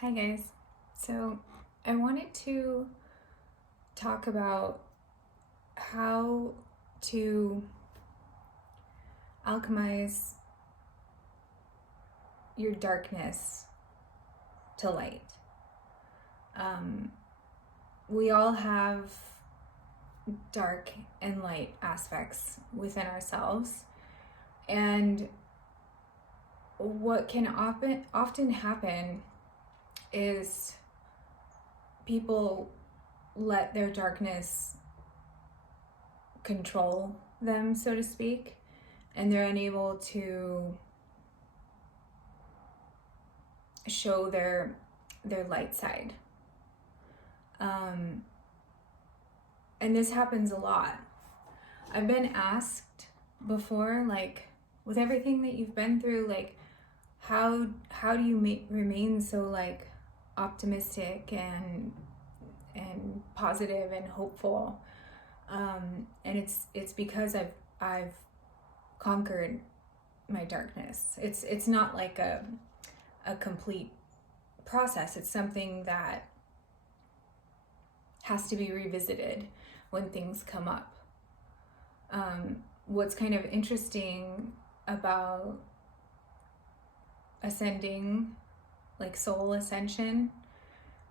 Hi guys. So I wanted to talk about how to alchemize your darkness to light. We all have dark and light aspects within ourselves, and what can often happen is people let their darkness control them, so to speak, and they're unable to show their light side. And this happens a lot. I've been asked before, like, with everything that you've been through, like, how do you remain so like optimistic and positive and hopeful? And it's because I've conquered my darkness. It's not like a complete process. It's something that has to be revisited when things come up. What's kind of interesting about ascending, like soul ascension,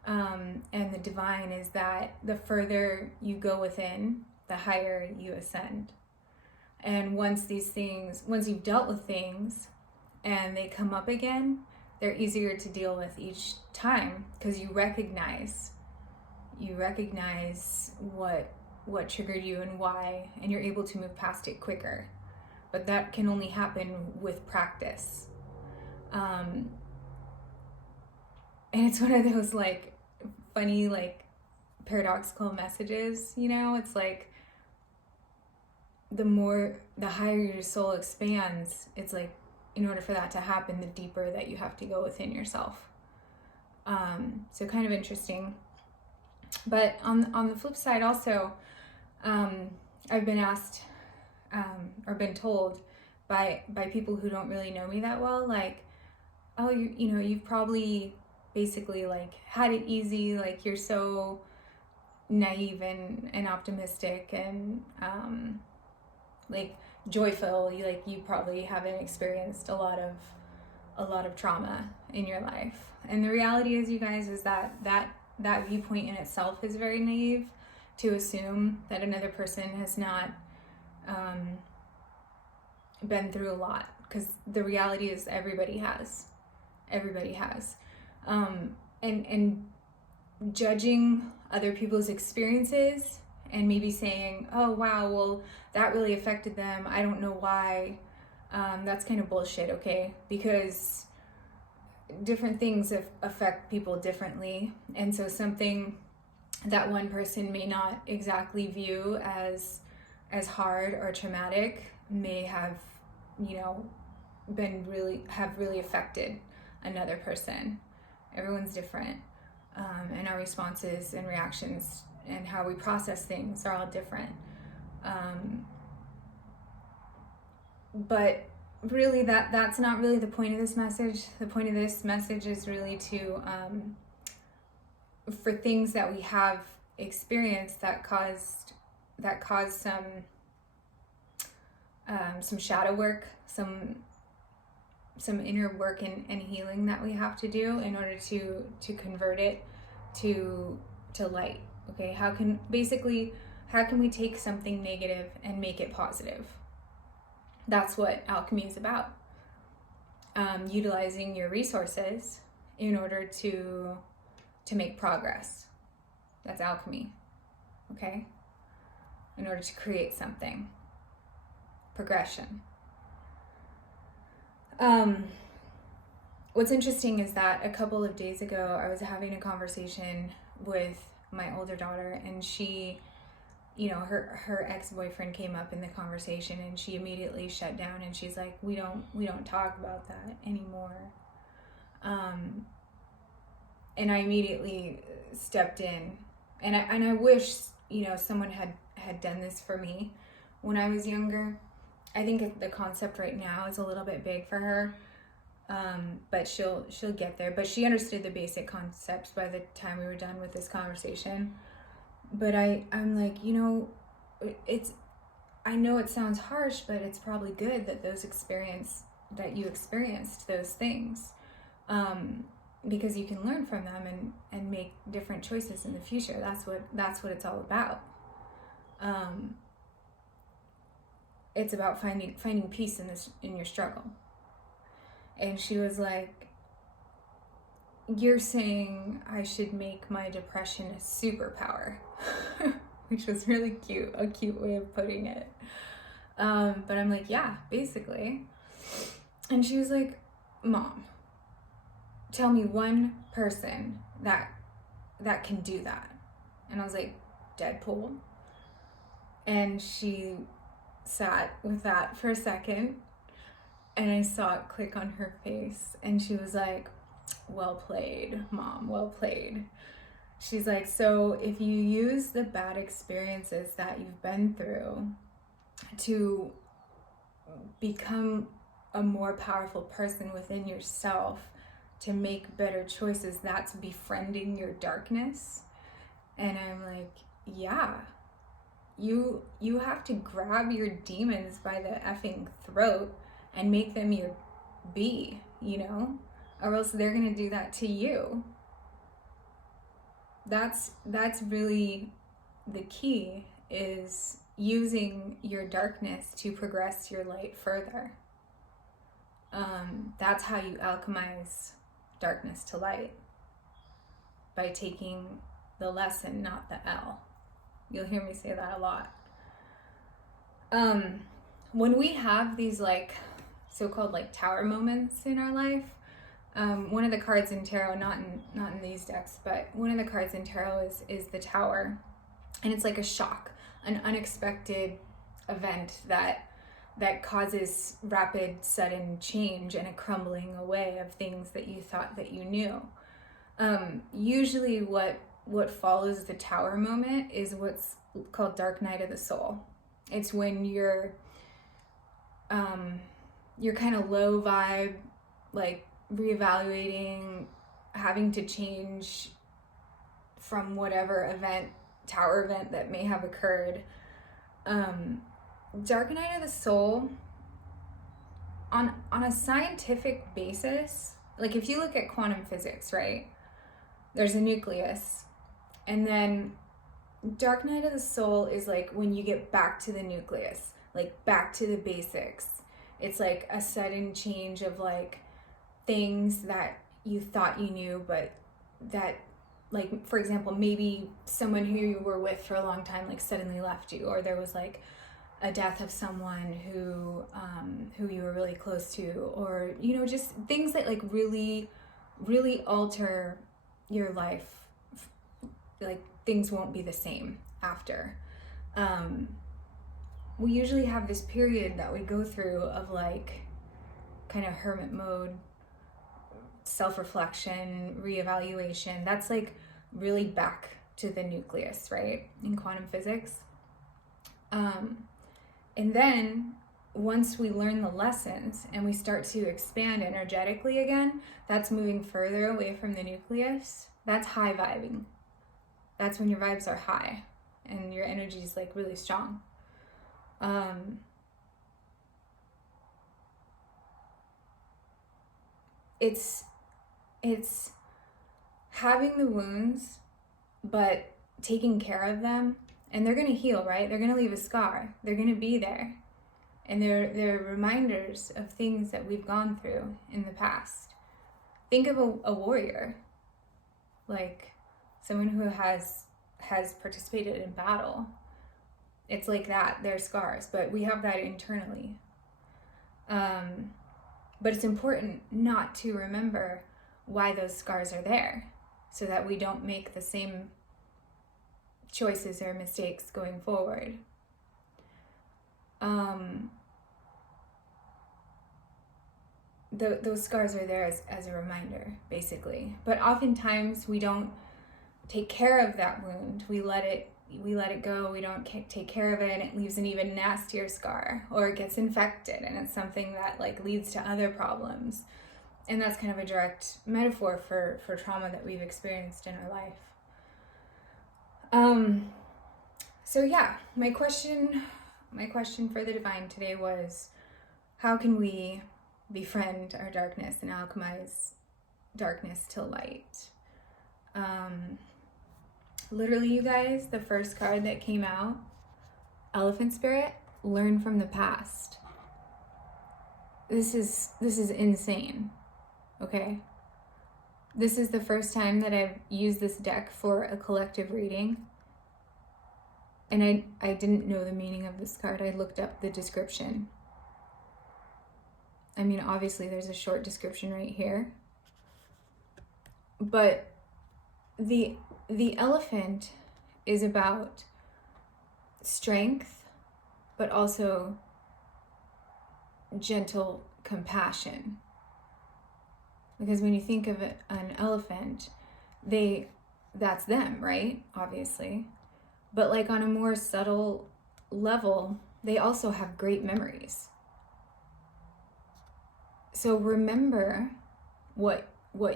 and the divine, is that the further you go within, the higher you ascend. And once you've dealt with things and they come up again, they're easier to deal with each time, because you recognize what triggered you and why, and you're able to move past it quicker. But that can only happen with practice. And it's one of those like funny, like paradoxical messages, it's like the higher your soul expands, it's like in order for that to happen, the deeper that you have to go within yourself. So kind of interesting. But on the flip side also, I've been asked or been told by people who don't really know me that well, like, oh, you've probably basically like had it easy, like you're so naive and optimistic and like joyful, you probably haven't experienced a lot of trauma in your life. And the reality is, you guys, is that viewpoint in itself is very naive, to assume that another person has not been through a lot, because the reality is everybody has. And judging other people's experiences and maybe saying, oh wow, well that really affected them, I don't know why, that's kind of bullshit, okay? Because different things affect people differently, and so something that one person may not exactly view as hard or traumatic may have really affected another person. Everyone's different, and our responses and reactions and how we process things are all different. But really, that's not really the point of this message. The point of this message is really to for things that we have experienced that caused some shadow work, some inner work and healing that we have to do in order to convert it to light. Okay, how can we take something negative and make it positive? That's what alchemy is about. Utilizing your resources in order to make progress. That's alchemy. Okay? In order to create something. Progression. What's interesting is that a couple of days ago, I was having a conversation with my older daughter, and she, her ex-boyfriend came up in the conversation, and she immediately shut down, and she's like, we don't talk about that anymore. And I immediately stepped in, and I wish, someone had done this for me when I was younger. I think the concept right now is a little bit big for her. But she'll get there. But she understood the basic concepts by the time we were done with this conversation. But I'm like, I know it sounds harsh, but it's probably good that you experienced those things, because you can learn from them and make different choices in the future. That's what it's all about. It's about finding peace in your struggle. And she was like, you're saying I should make my depression a superpower, which was really cute, a cute way of putting it. But I'm like, yeah, basically. And she was like, Mom, tell me one person that can do that. And I was like, Deadpool. And she sat with that for a second, and I saw it click on her face, and she was like, well played, Mom, well played. She's like, so if you use the bad experiences that you've been through to become a more powerful person within yourself, to make better choices, that's befriending your darkness. And I'm like, yeah, you have to grab your demons by the effing throat and make them your bee, or else they're gonna do that to you. That's really the key, is using your darkness to progress your light further. That's how you alchemize darkness to light, by taking the lesson, not the L. You'll hear me say that a lot. When we have these so-called tower moments in our life, one of the cards in tarot, not in these decks, but one of the cards in tarot is the Tower, and it's like a shock, an unexpected event that causes rapid, sudden change and a crumbling away of things that you thought that you knew. Usually what follows the Tower moment is what's called Dark Night of the Soul. It's when you're kind of low vibe, reevaluating, having to change from whatever tower event that may have occurred. Dark Night of the Soul, on a scientific basis, if you look at quantum physics, right? There's a nucleus, and then Dark Night of the Soul is when you get back to the nucleus, back to the basics. It's a sudden change of things that you thought you knew, but that, for example, maybe someone who you were with for a long time suddenly left you, or there was a death of someone who you were really close to, or just things that really, really alter your life. Things won't be the same after. We usually have this period that we go through of kind of hermit mode, self-reflection, reevaluation. That's really back to the nucleus, right, in quantum physics. And then once we learn the lessons and we start to expand energetically again, that's moving further away from the nucleus. That's high vibing. That's when your vibes are high and your energy is really strong. It's having the wounds, but taking care of them, and they're going to heal, right? They're going to leave a scar. They're going to be there. And they're reminders of things that we've gone through in the past. Think of a warrior, someone who has participated in battle. It's that, they're scars, but we have that internally. But it's important not to remember why those scars are there, so that we don't make the same choices or mistakes going forward. Those scars are there as a reminder, basically. But oftentimes we don't take care of that wound. We let it go. We don't take care of it, and it leaves an even nastier scar, or it gets infected, and it's something that leads to other problems. And that's kind of a direct metaphor for trauma that we've experienced in our life. So yeah, my question for the divine today was, how can we befriend our darkness and alchemize darkness to light? Literally, you guys, the first card that came out, Elephant Spirit, learn from the past. This is insane. Okay? This is the first time that I've used this deck for a collective reading. And I didn't know the meaning of this card. I looked up the description. I mean, obviously there's a short description right here. But the elephant is about strength, but also gentle compassion. Because when you think of an elephant, that's them, right? Obviously. But like on a more subtle level, they also have great memories. So remember what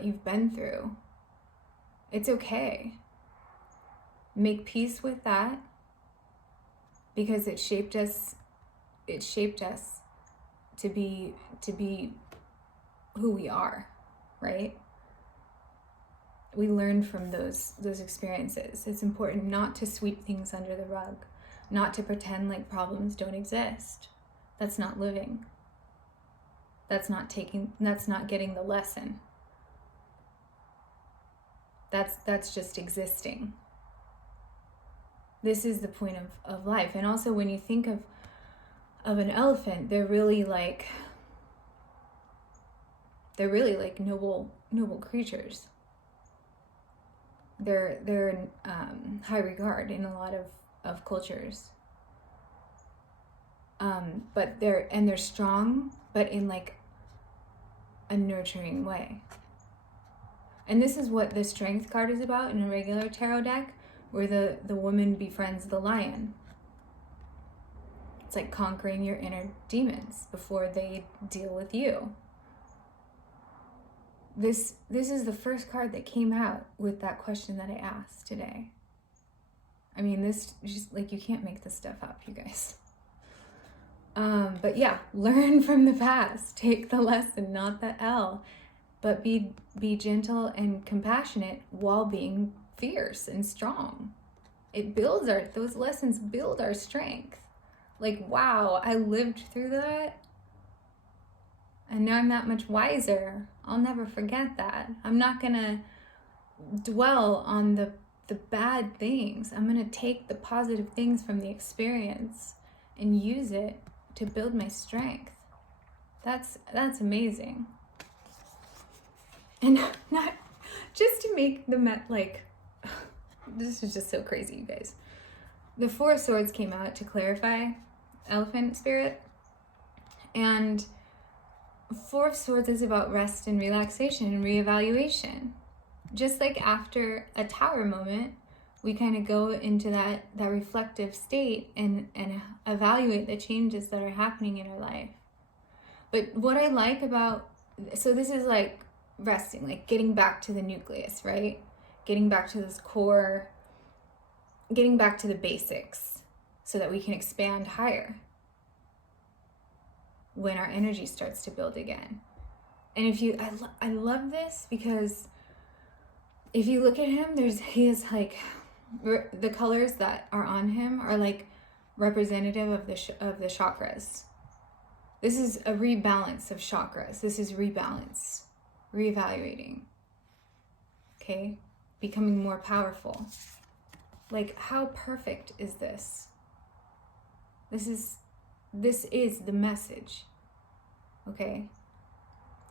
you've been through. It's okay. Make peace with that, because it shaped us to be who we are, right? We learn from those experiences. It's important not to sweep things under the rug, not to pretend like problems don't exist. That's not living. That's not getting the lesson. That's just existing. This is the point of life. And also when you think of an elephant, they're really like noble creatures. They're in high regard in a lot of cultures. But they're strong, but in like a nurturing way. And this is what the strength card is about in a regular tarot deck, where the woman befriends the lion. It's like conquering your inner demons before they deal with you. This is the first card that came out with that question that I asked today. I mean, this just like, you can't make this stuff up, you guys. But yeah, learn from the past. Take the lesson, not the L. But be gentle and compassionate while being fierce and strong. Those lessons build our strength. Like, wow, I lived through that. And now I'm that much wiser. I'll never forget that. I'm not gonna dwell on the bad things. I'm gonna take the positive things from the experience and use it to build my strength. That's amazing. And not just to make this is just so crazy, you guys. The Four of Swords came out to clarify Elephant Spirit. And Four of Swords is about rest and relaxation and reevaluation. Just like after a tower moment, we kind of go into that reflective state and evaluate the changes that are happening in our life. But what I like so this is like resting, like getting back to the nucleus, right? Getting back to this core, getting back to the basics so that we can expand higher when our energy starts to build again. And I love this because if you look at him, he is like, the colors that are on him are like representative of the chakras. This is a rebalance of chakras. This is rebalance, reevaluating. Okay? Becoming more powerful. Like, how perfect is this? This is the message. Okay?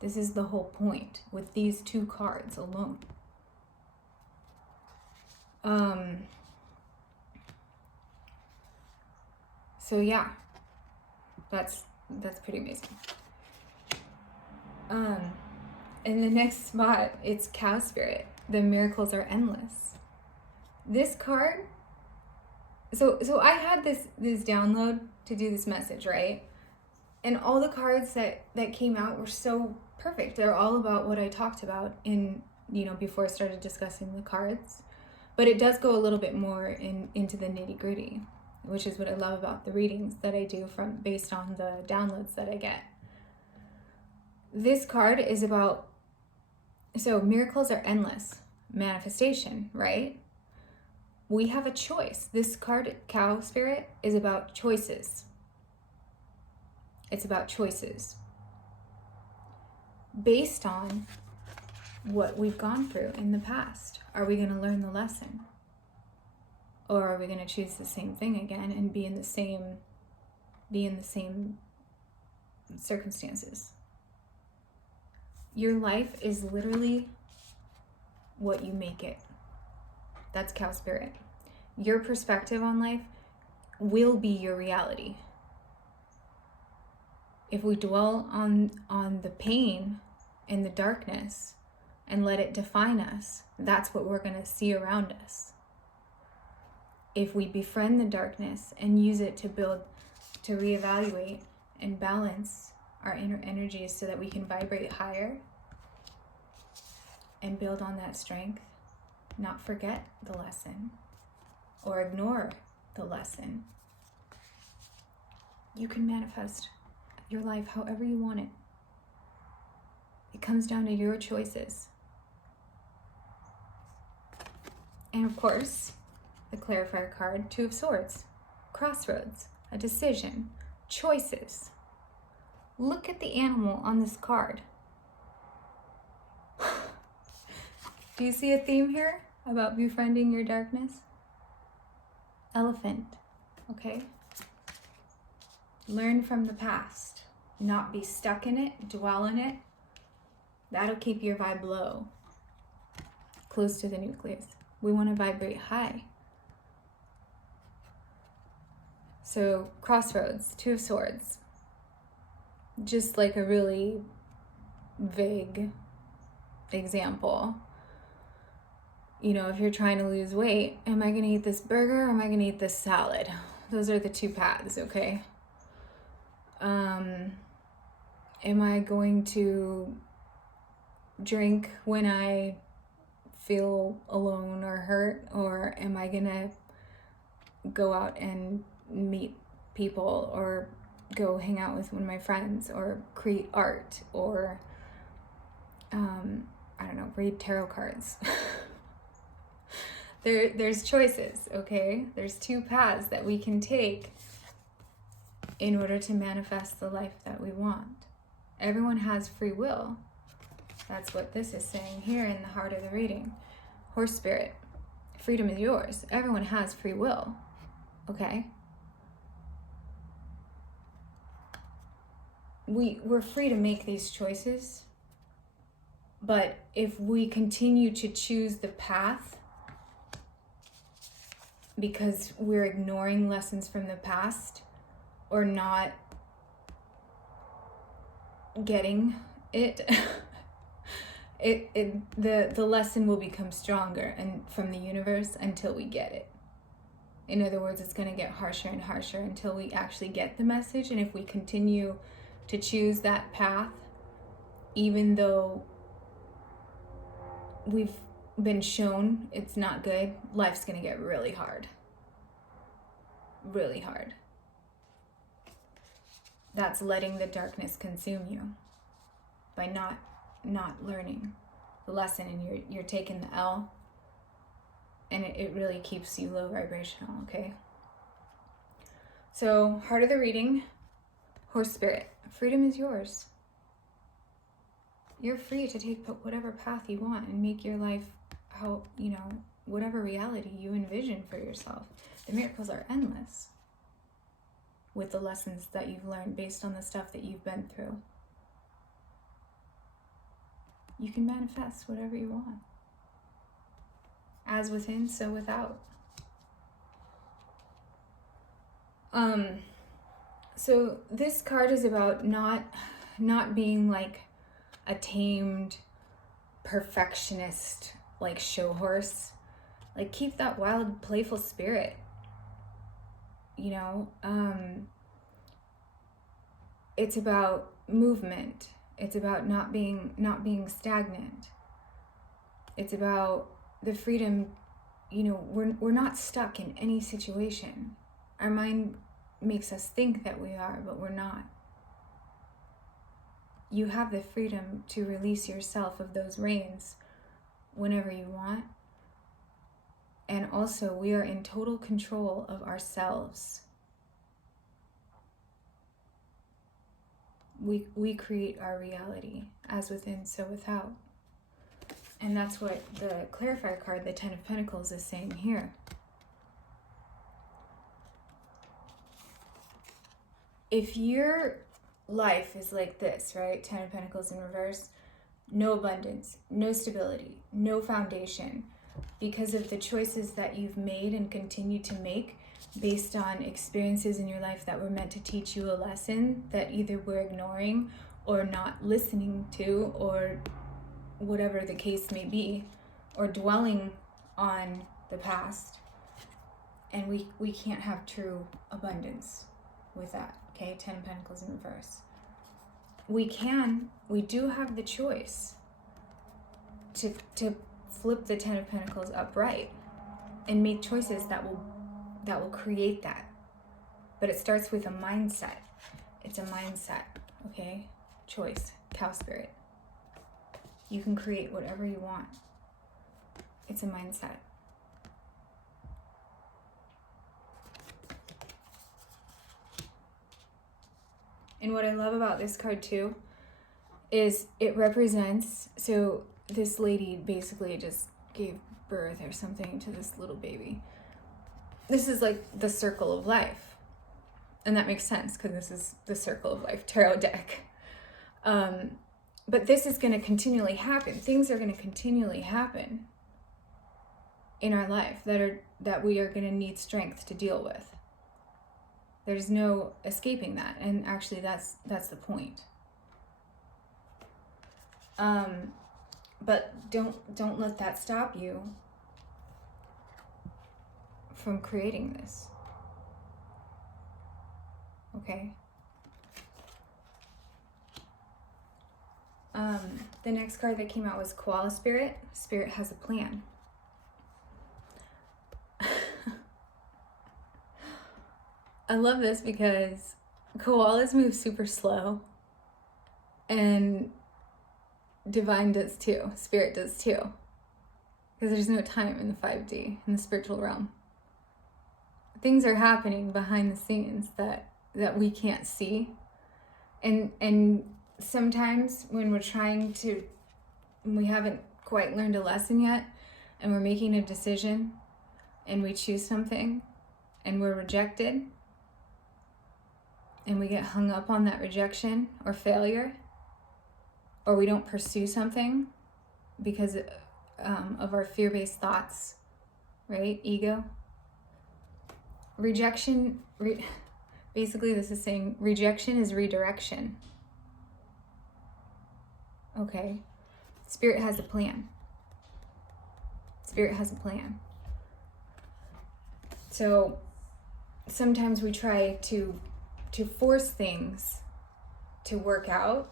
This is the whole point with these two cards alone. So yeah, that's pretty amazing. In the next spot, it's Cow Spirit. The miracles are endless. This card, so I had this download to do this message, right? And all the cards that came out were so perfect. They're all about what I talked about in, before I started discussing the cards. But it does go a little bit more into the nitty-gritty, which is what I love about the readings that I do based on the downloads that I get. This card is about, so miracles are endless. Manifestation, right? We have a choice. This card, Cow Spirit, is about choices. It's about choices. Based on what we've gone through in the past. Are we going to learn the lesson? Or are we going to choose the same thing again and be in the same circumstances? Your life is literally what you make it. That's Cow Spirit. Your perspective on life will be your reality. If we dwell on the pain and the darkness and let it define us, that's what we're going to see around us. If we befriend the darkness and use it to reevaluate and balance our inner energies so that we can vibrate higher and build on that strength, not forget the lesson or ignore the lesson, you can manifest your life however you want it. It comes down to your choices. And of course, the clarifier card, Two of Swords, crossroads, a decision, choices. Look at the animal on this card. Do you see a theme here about befriending your darkness? Elephant, okay? Learn from the past, not be stuck in it, dwell in it. That'll keep your vibe low, close to the nucleus. We want to vibrate high. So, crossroads, Two of Swords. Just like a really vague example. If you're trying to lose weight, am I going to eat this burger or am I going to eat this salad? Those are the two paths, okay? Am I going to drink when I feel alone or hurt, or am I going to go out and meet people or go hang out with one of my friends or create art or read tarot cards? There's choices, okay? There's two paths that we can take in order to manifest the life that we want. Everyone has free will. That's what this is saying here in the heart of the reading. Horse Spirit, freedom is yours. Everyone has free will, okay? We're free to make these choices, but if we continue to choose the path because we're ignoring lessons from the past or not getting it, the lesson will become stronger and from the universe until we get it. In other words, it's going to get harsher and harsher until we actually get the message. And if we continue to choose that path, even though we've been shown it's not good, life's going to get really hard. Really hard. That's letting the darkness consume you by not learning the lesson, and you're taking the L, and it really keeps you low vibrational, okay? So, heart of the reading, Horse Spirit, freedom is yours. You're free to take whatever path you want and make your life whatever reality you envision for yourself. The miracles are endless with the lessons that you've learned based on the stuff that you've been through. You can manifest whatever you want. As within, so without. So this card is about not being like a tamed perfectionist, like show horse. Like, keep that wild, playful spirit. It's about movement It's about not being stagnant. It's about the freedom, we're not stuck in any situation. Our mind makes us think that we are, but we're not. You have the freedom to release yourself of those reins whenever you want. And also, we are in total control of ourselves. We create our reality, as within, so without. And that's what the clarifier card, the Ten of Pentacles, is saying here. If your life is like this, right? Ten of Pentacles in reverse, no abundance, no stability, no foundation, because of the choices that you've made and continue to make based on experiences in your life that were meant to teach you a lesson that either we're ignoring or not listening to, or whatever the case may be, or dwelling on the past. And we can't have true abundance with that, okay? Ten of Pentacles in reverse. We do have the choice to flip the Ten of Pentacles upright and make choices that will create that. But it starts with a mindset. It's a mindset, okay? Choice, cow spirit. You can create whatever you want. It's a mindset. And what I love about this card too is it represents, so this lady basically just gave birth or something to this little baby. This is like the circle of life. And that makes sense because this is the circle of life tarot deck. But this is going to continually happen. Things are going to continually happen in our life that we are going to need strength to deal with. There's no escaping that. And actually that's the point. But don't let that stop you from creating this. Okay? The next card that came out was Koala Spirit. Spirit has a plan. I love this because koalas move super slow, and Divine does too. Spirit does too. Because there's no time in the 5D, in the spiritual realm. Things are happening behind the scenes that we can't see. And sometimes when we haven't quite learned a lesson yet, and we're making a decision, and we choose something, and we're rejected, and we get hung up on that rejection or failure, or we don't pursue something because of our fear-based thoughts, right? Ego. Rejection, basically this is saying rejection is redirection. Okay. Spirit has a plan. Spirit has a plan. So sometimes we try to force things to work out,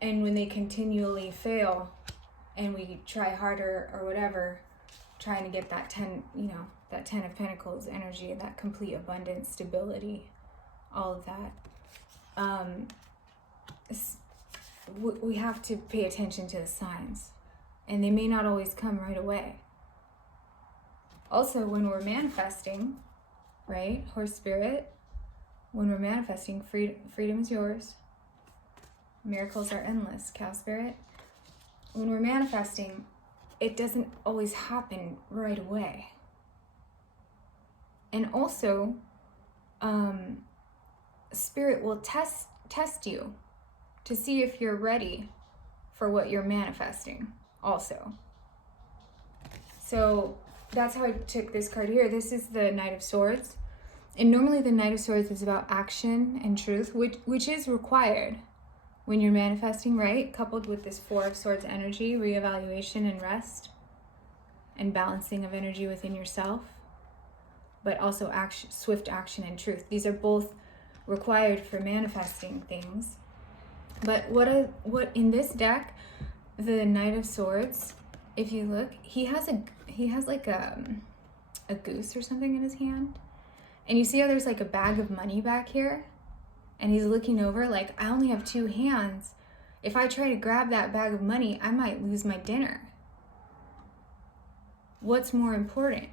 and when they continually fail and we try harder or whatever, trying to get that 10 of Pentacles energy, that complete abundance, stability, all of that, we have to pay attention to the signs, and they may not always come right away. Also, when we're manifesting, right, Horse Spirit, when we're manifesting, freedom is yours. Miracles are endless, Cow Spirit. When we're manifesting, it doesn't always happen right away. And also, Spirit will test you to see if you're ready for what you're manifesting also. So that's how I took this card here. This is the Knight of Swords. And normally the Knight of Swords is about action and truth, which is required when you're manifesting, right? Coupled with this Four of Swords energy, reevaluation and rest, and balancing of energy within yourself, but also action, swift action and truth. These are both required for manifesting things. But what in this deck, the Knight of Swords, if you look, he has like a goose or something in his hand. And you see how there's like a bag of money back here? And he's looking over like, I only have 2 hands. If I try to grab that bag of money, I might lose my dinner. What's more important?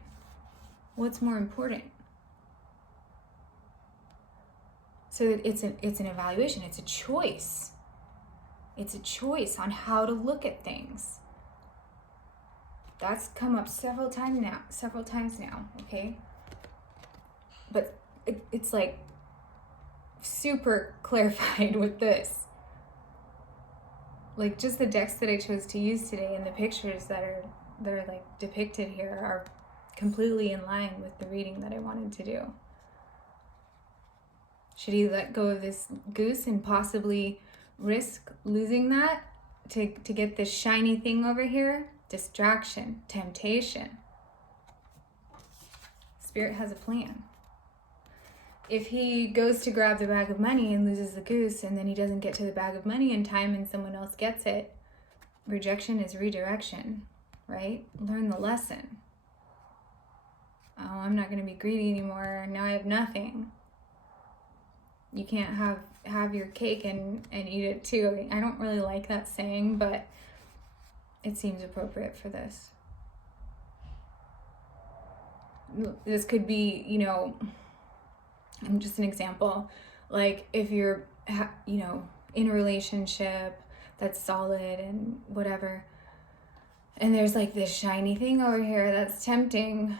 What's more important? So it's an evaluation. It's a choice. It's a choice on how to look at things. That's come up several times now, okay? But it's like super clarified with this. Like just the decks that I chose to use today and the pictures that are like depicted here are completely in line with the reading that I wanted to do. Should he let go of this goose and possibly risk losing that to get this shiny thing over here? Distraction, temptation. Spirit has a plan. If he goes to grab the bag of money and loses the goose, and then he doesn't get to the bag of money in time and someone else gets it, rejection is redirection, right? Learn the lesson. Oh, I'm not going to be greedy anymore. Now I have nothing. You can't have your cake and eat it too. I don't really like that saying, but it seems appropriate for this. This could be, I'm just an example. Like if you're, in a relationship that's solid and whatever, and there's like this shiny thing over here that's tempting.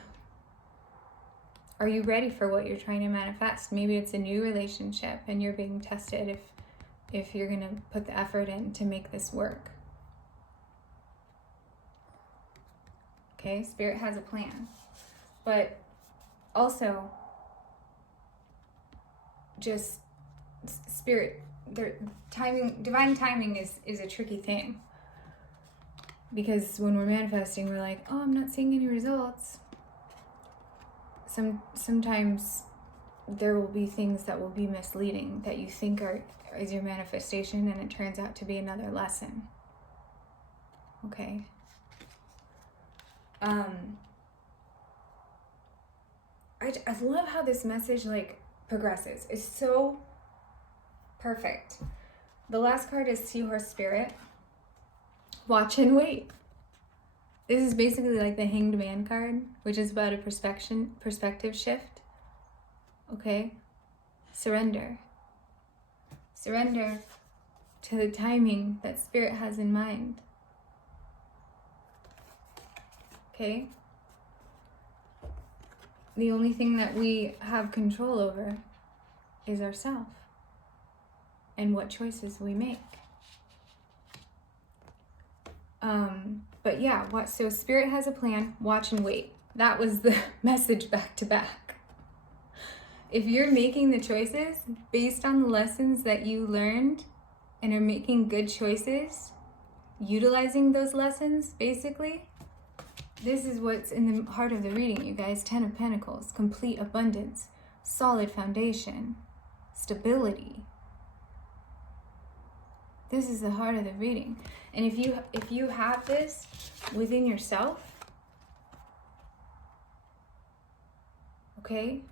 Are you ready for what you're trying to manifest? Maybe it's a new relationship and you're being tested if you're going to put the effort in to make this work. Okay, Spirit has a plan. But also, just Spirit, divine timing is a tricky thing. Because when we're manifesting, we're like, oh, I'm not seeing any results. Sometimes there will be things that will be misleading that you think is your manifestation, and it turns out to be another lesson. Okay. I love how this message progresses. It's so perfect. The last card is Seahorse Spirit. Watch and wait. This is basically like the Hanged Man card, which is about a perspective shift. Okay? Surrender. Surrender to the timing that Spirit has in mind. Okay? The only thing that we have control over is ourselves and what choices we make. But yeah, so Spirit has a plan, watch and wait. That was the message back to back. If you're making the choices based on the lessons that you learned and are making good choices, utilizing those lessons, basically, this is what's in the heart of the reading, you guys. 10 of Pentacles, complete abundance, solid foundation, stability. This is the heart of the reading. And if you have this within yourself, okay,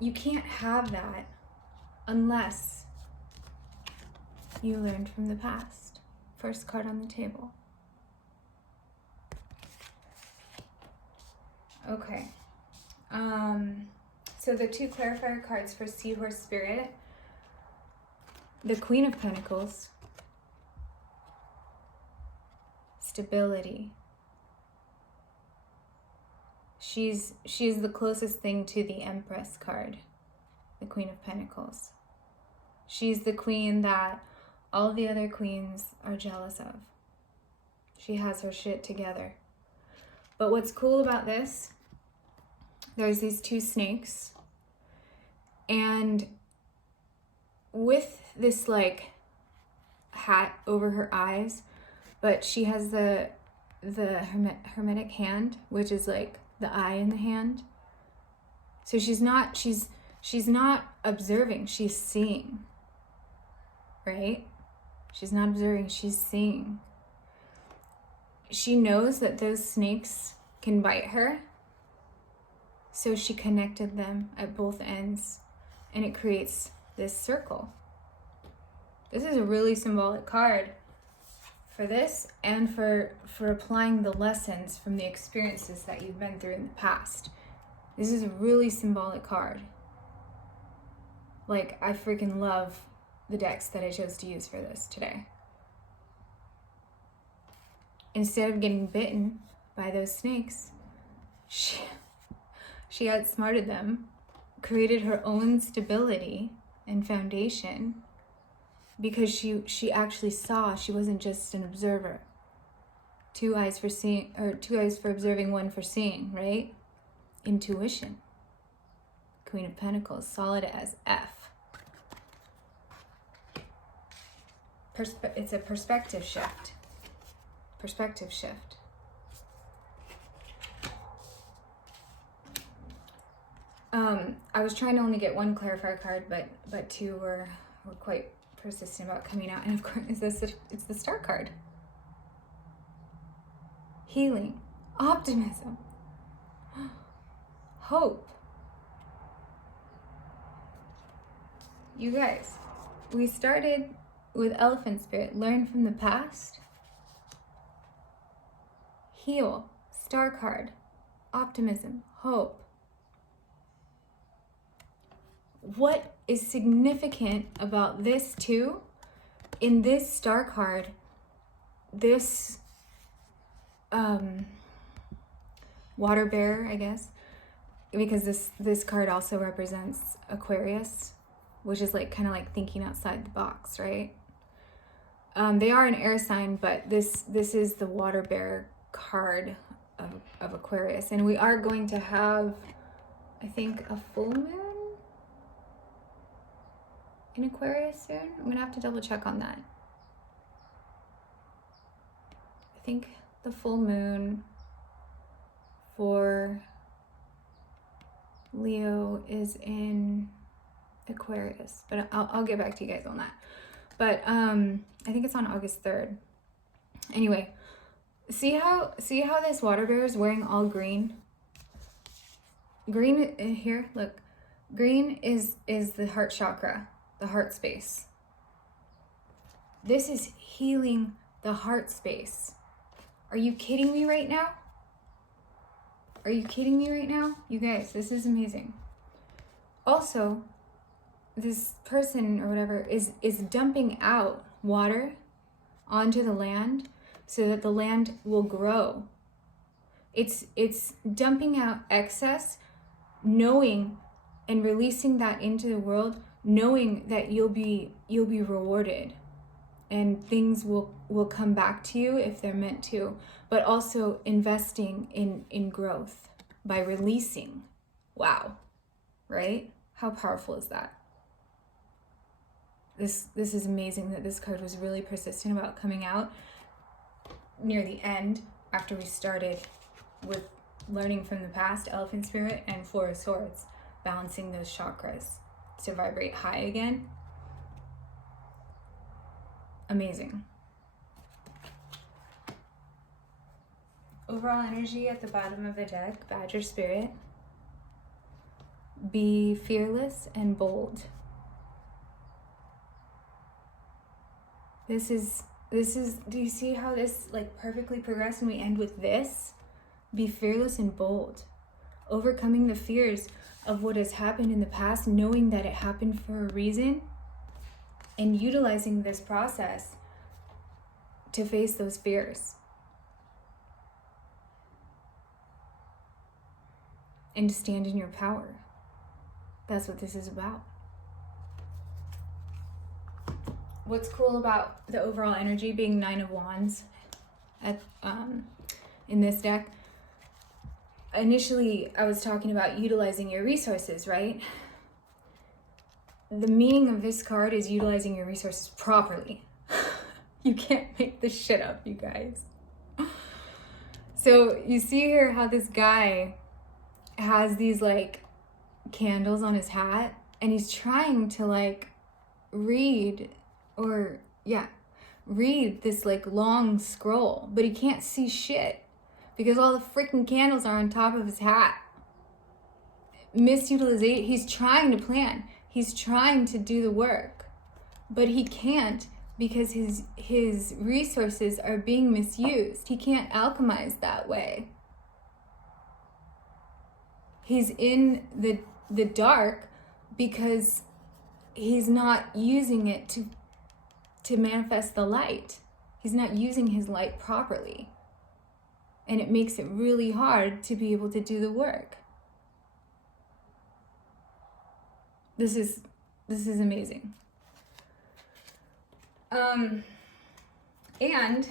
you can't have that unless you learned from the past. First card on the table. Okay. So the 2 clarifier cards for Seahorse Spirit, the Queen of Pentacles, stability. She's the closest thing to the Empress card, the Queen of Pentacles. She's the queen that all the other queens are jealous of. She has her shit together. But what's cool about this, there's these 2 snakes, and with this hat over her eyes, but she has the hermetic hand, which is the eye in the hand. So she's not observing, she's seeing. Right? She's not observing, she's seeing. She knows that those snakes can bite her. So she connected them at both ends, and it creates this circle. This is a really symbolic card for this and for applying the lessons from the experiences that you've been through in the past. This is a really symbolic card. Like, I freaking love the decks that I chose to use for this today. Instead of getting bitten by those snakes, she outsmarted them, created her own stability and foundation, because she actually saw. She wasn't just an observer. 2 eyes for seeing, or 2 eyes for observing, 1 for seeing, right? Intuition. Queen of Pentacles, solid as F. It's a perspective shift. Perspective shift. I was trying to only get 1 clarifier card, but 2 were quite persistent about coming out. And of course, it's the Star card. Healing, optimism, hope. You guys, we started with Elephant Spirit, learn from the past, heal, Star card, optimism, hope. What is significant about this too, in this Star card, this water bear, I guess, because this card also represents Aquarius, which is like kind of like thinking outside the box, right? They are an air sign, but this is the water bear card of Aquarius, and we are going to have, I think, a full moon in Aquarius soon. I'm gonna have to double check on that. I think the full moon for Leo is in Aquarius, but I'll get back to you guys on that. But I think it's on August 3rd. Anyway, see how this water bear is wearing all green? Green here, look. Green is the heart chakra, the heart space. This is healing the heart space. Are you kidding me right now? Are you kidding me right now? You guys, this is amazing. Also, this person or whatever is dumping out water onto the land so that the land will grow. It's dumping out excess, knowing and releasing that into the world, knowing that you'll be rewarded and things will come back to you if they're meant to, but also investing in growth by releasing. Wow, right? How powerful is that? This is amazing that this card was really persistent about coming out near the end after we started with learning from the past, Elephant Spirit, and Four of Swords, balancing those chakras to vibrate high again. Amazing. Overall energy at the bottom of the deck, Badger Spirit. Be fearless and bold. This is, do you see how this like perfectly progressed, and we end with this? Be fearless and bold. Overcoming the fears of what has happened in the past, knowing that it happened for a reason, and utilizing this process to face those fears. And to stand in your power. That's what this is about. What's cool about the overall energy being 9 of Wands at in this deck, initially I was talking about utilizing your resources, right? The meaning of this card is utilizing your resources properly. You can't make this shit up, you guys. So you see here how this guy has these like candles on his hat, and he's trying to like read this like long scroll, but he can't see shit because all the freaking candles are on top of his hat. Misutilization. He's trying to plan, he's trying to do the work, but he can't because his resources are being misused. He can't alchemize that way. He's in the dark because he's not using it to manifest the light. He's not using his light properly. And it makes it really hard to be able to do the work. This is amazing. And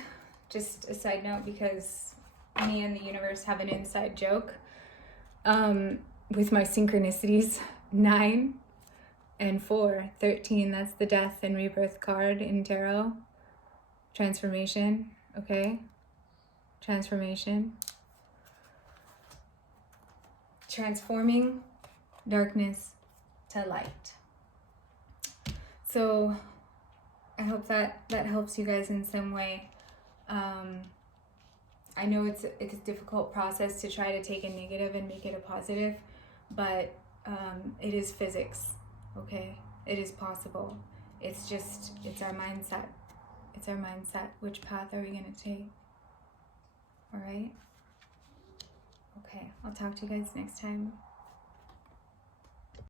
just a side note, because me and the universe have an inside joke with my synchronicities, 9 and 4, 13, that's the death and rebirth card in tarot. Transformation, okay? Transformation. Transforming darkness to light. So I hope that helps you guys in some way. I know it's a difficult process to try to take a negative and make it a positive, but it is physics, okay? It is possible. It's our mindset. It's our mindset. Which path are we going to take? All right? Okay, I'll talk to you guys next time.